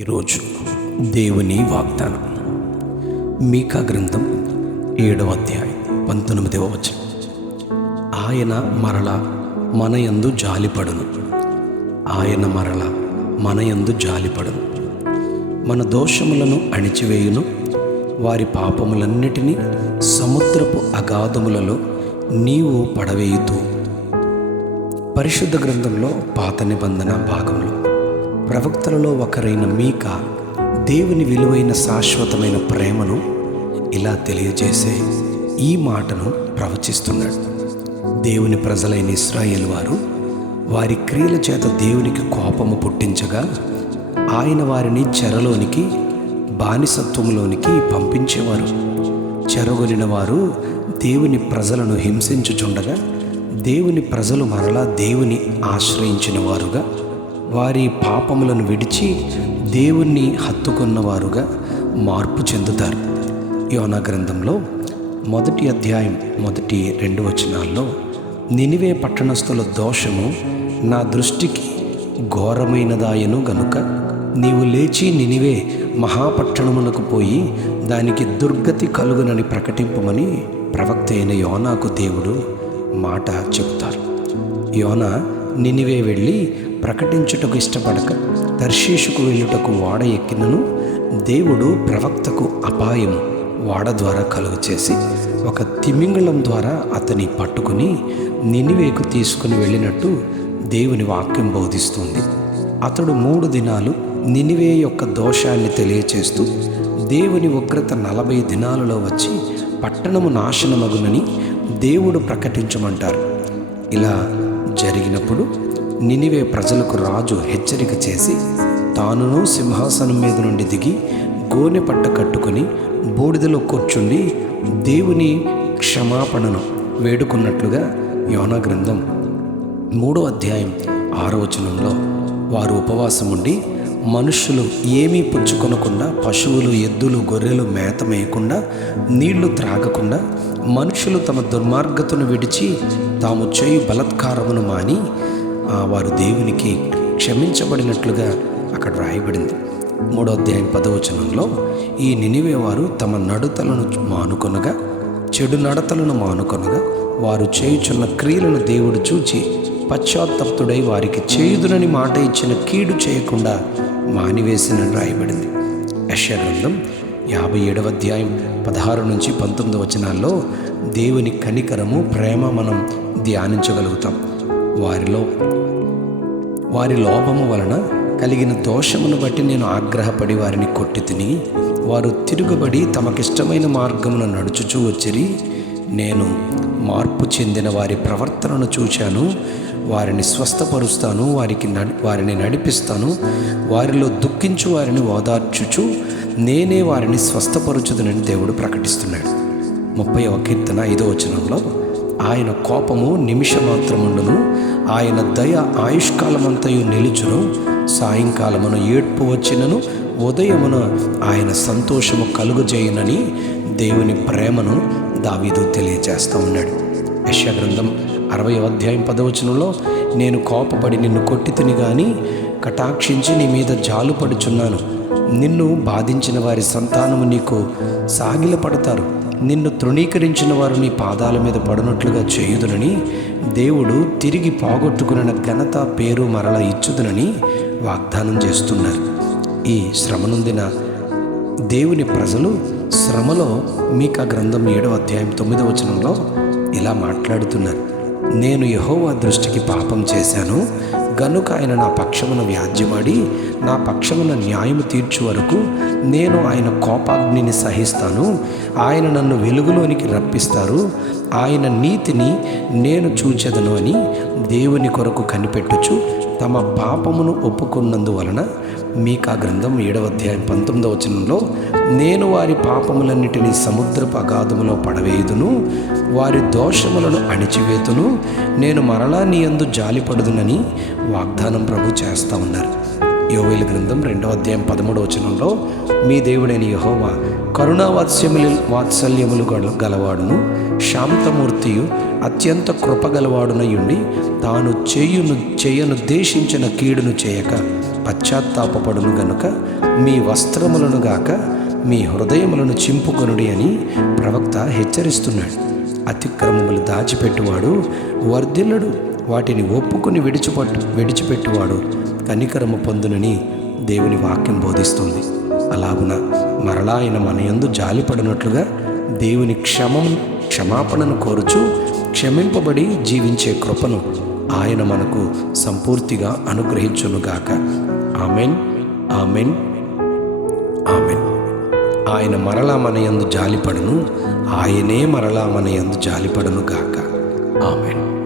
ఈరోజు దేవుని వాగ్దానం మీకా గ్రంథం 7వ అధ్యాయం 19వ వచనం. ఆయన మరల మన యందు జాలిపడును. ఆయన మరల మన యందు జాలిపడును. మన దోషములను అణిచివేయును. వారి పాపములన్నిటినీ సముద్రపు అగాధములలో నీవు పడవేయుతూ. పరిశుద్ధ గ్రంథంలో పాత నిబంధన భాగంలో ప్రవక్తలలో ఒకరైన మీకా దేవుని విలువైన శాశ్వతమైన ప్రేమను ఇలా తెలియజేసే ఈ మాటను ప్రవచిస్తున్నాడు. దేవుని ప్రజలైన ఇశ్రాయేలు వారు వారి క్రియల చేత దేవునికి కోపము పుట్టించగా ఆయన వారిని చెరలోనికి బానిసత్వములోనికి పంపించేవారు. చెరగొనిన వారు దేవుని ప్రజలను హింసించుచుండగా దేవుని ప్రజలు మరలా దేవుని ఆశ్రయించిన వారుగా, వారి పాపములను విడిచి దేవుణ్ణి హత్తుకున్నవారుగా మార్పు చెందుతారు. యోనా గ్రంథంలో 1వ అధ్యాయం 1-2 వచనాల్లో నినివే పట్టణస్థుల దోషము నా దృష్టికి ఘోరమైనదాయను గనుక నీవు లేచి నినివే మహాపట్టణమునకు పోయి దానికి దుర్గతి కలుగునని ప్రకటింపమని ప్రవక్త అయిన యోనాకు దేవుడు మాట చెబుతారు. యోనా నినివే వెళ్ళి ప్రకటించుటకు ఇష్టపడక తర్షీషుకు వెళ్ళుటకు ఓడ ఎక్కినను దేవుడు ప్రవక్తకు అపాయము ఓడ ద్వారా కలుగు చేసి ఒక తిమింగళం ద్వారా అతని పట్టుకుని నినివేకు తీసుకుని వెళ్ళినట్టు దేవుని వాక్యం బోధిస్తుంది. అతడు 3 దినాలు నినివే యొక్క దోషాన్ని తెలియచేస్తూ దేవుని ఉగ్రత 40 దినాలలో వచ్చి పట్టణము నాశనమగునని దేవుడు ప్రకటించమంటారు. ఇలా జరిగినప్పుడు నినివే ప్రజలకు రాజు హెచ్చరిక చేసి తానును సింహాసనం మీద నుండి దిగి గోనె పట్ట కట్టుకుని బూడిదలో కూర్చుండి దేవుని క్షమాపణను వేడుకున్నట్లుగా యోనా గ్రంథం 3వ అధ్యాయం 6వ వచనంలో వారు ఉపవాసం ఉండి మనుష్యులు ఏమీ పుచ్చుకొనకుండా, పశువులు ఎద్దులు గొర్రెలు మేత మేయకుండా, నీళ్లు త్రాగకుండా, మనుషులు తమ దుర్మార్గతను విడిచి తాము చేయు బలత్కారమును మాని వారు దేవునికి క్షమించబడినట్లుగా అక్కడ రాయబడింది. 3వ అధ్యాయం 10వ వచనంలో ఈ నినివే వారు తమ నడతలను మానుకొనగా, చెడు నడతలను మానుకొనగా, వారు చేయుచున్న క్రియలను దేవుడు చూచి పశ్చాత్తప్తుడై వారికి చేయుదునని మాట ఇచ్చిన కీడు చేయకుండా మానివేసినని రాయబడింది. యెషయా గ్రంథం 57వ అధ్యాయం 16-19 వచనాల్లో దేవుని కనికరము, ప్రేమ మనం ధ్యానించగలుగుతాం. వారి లోపము వలన కలిగిన దోషమును బట్టి నేను ఆగ్రహపడి వారిని కొట్టి తిని, వారు తిరుగుబడి తమకిష్టమైన మార్గమును నడుచుచూ వచ్చిరి. నేను మార్పు చెందిన వారి ప్రవర్తనను చూశాను. వారిని స్వస్థపరుస్తాను, వారిని నడిపిస్తాను. వారిలో దుఃఖించు వారిని ఓదార్చుచు నేనే వారిని స్వస్థపరుచుదునని దేవుడు ప్రకటిస్తున్నాడు. 30వ కీర్తన 5వ వచనంలో ఆయన కోపము నిమిషమాత్రముండును, ఆయన దయ ఆయుష్కాలమంతయు నిలుచును. సాయంకాలమున ఏడ్పు వచ్చినను ఉదయమున ఆయన సంతోషము కలుగజేయునని దేవుని ప్రేమను దావీదు తెలియజేస్తూ ఉన్నాడు. యెషయా గ్రంథం 60వ అధ్యాయం 10వ వచనంలో నేను కోపపడి నిన్ను కొట్టితిని గాని కటాక్షించి నీ మీద జాలుపడుచున్నాను. నిన్ను బాధించిన వారి సంతానము నీకు సాగిలపడతారు. నిన్ను తృణీకరించిన వారు నీ పాదాల మీద పడినట్లుగా చేయుదునని దేవుడు తిరిగి పోగొట్టుకున్న ఘనత, పేరు మరల ఇచ్చుదునని వాగ్దానం చేస్తున్నారు. ఈ శ్రమనొందిన దేవుని ప్రజలు శ్రమలో మీకా గ్రంథం 7వ అధ్యాయం 9వ వచనంలో ఇలా మాట్లాడుతున్నారు. నేను యెహోవా దృష్టికి పాపం చేశాను గనుక ఆయన నా పక్షమున వ్యాజ్యమాడి నా పక్షమున న్యాయము తీర్చు వరకు నేను ఆయన కోపాగ్నిని సహిస్తాను. ఆయన నన్ను వెలుగులోనికి రప్పిస్తారు. ఆయన నీతిని నేను చూచెదను అని దేవుని కొరకు కనిపెట్టుచు తమ పాపమును ఒప్పుకున్నందువలన మీకా గ్రంథం 7వ అధ్యాయం 19వ వచనంలో నేను వారి పాపములన్నిటినీ సముద్రపు అగాధములో పడవేయుదును, వారి దోషములను అణిచివేతును, నేను మరలా నీ యందు జాలిపడుదునని వాగ్దానం ప్రభు చేస్తూ ఉన్నారు. యోవేలు గ్రంథం 2వ అధ్యాయం 13వ వచనంలో మీ దేవుడైన యెహోవా వాత్సల్యములు గలవాడును, శాంతమూర్తియు, అత్యంత కృపగలవాడునయుండి తాను చేయనుద్దేశించిన కీడును చేయక పశ్చాత్తాపపడును గనుక మీ వస్త్రములను గాక మీ హృదయములను చింపుకొనుడి అని ప్రవక్త హెచ్చరిస్తున్నాడు. అతిక్రమములు దాచిపెట్టువాడు వర్ధిల్లడు, వాటిని ఒప్పుకొని విడిచిపెట్టువాడు కనికరము పొందునని దేవుని వాక్యం బోధిస్తుంది. అలాగున మరలా ఆయన మన యందు జాలిపడినట్లుగా దేవుని క్షమాపణను కోరుచు క్షమింపబడి జీవించే కృపను ఆయన మనకు సంపూర్తిగా అనుగ్రహించునుగాక. Amen, amen, amen. ఆయన మరలా మన యందు జాలిపడును, ఆయనే మరలా మన యందు జాలిపడును గాక. ఆమెన్.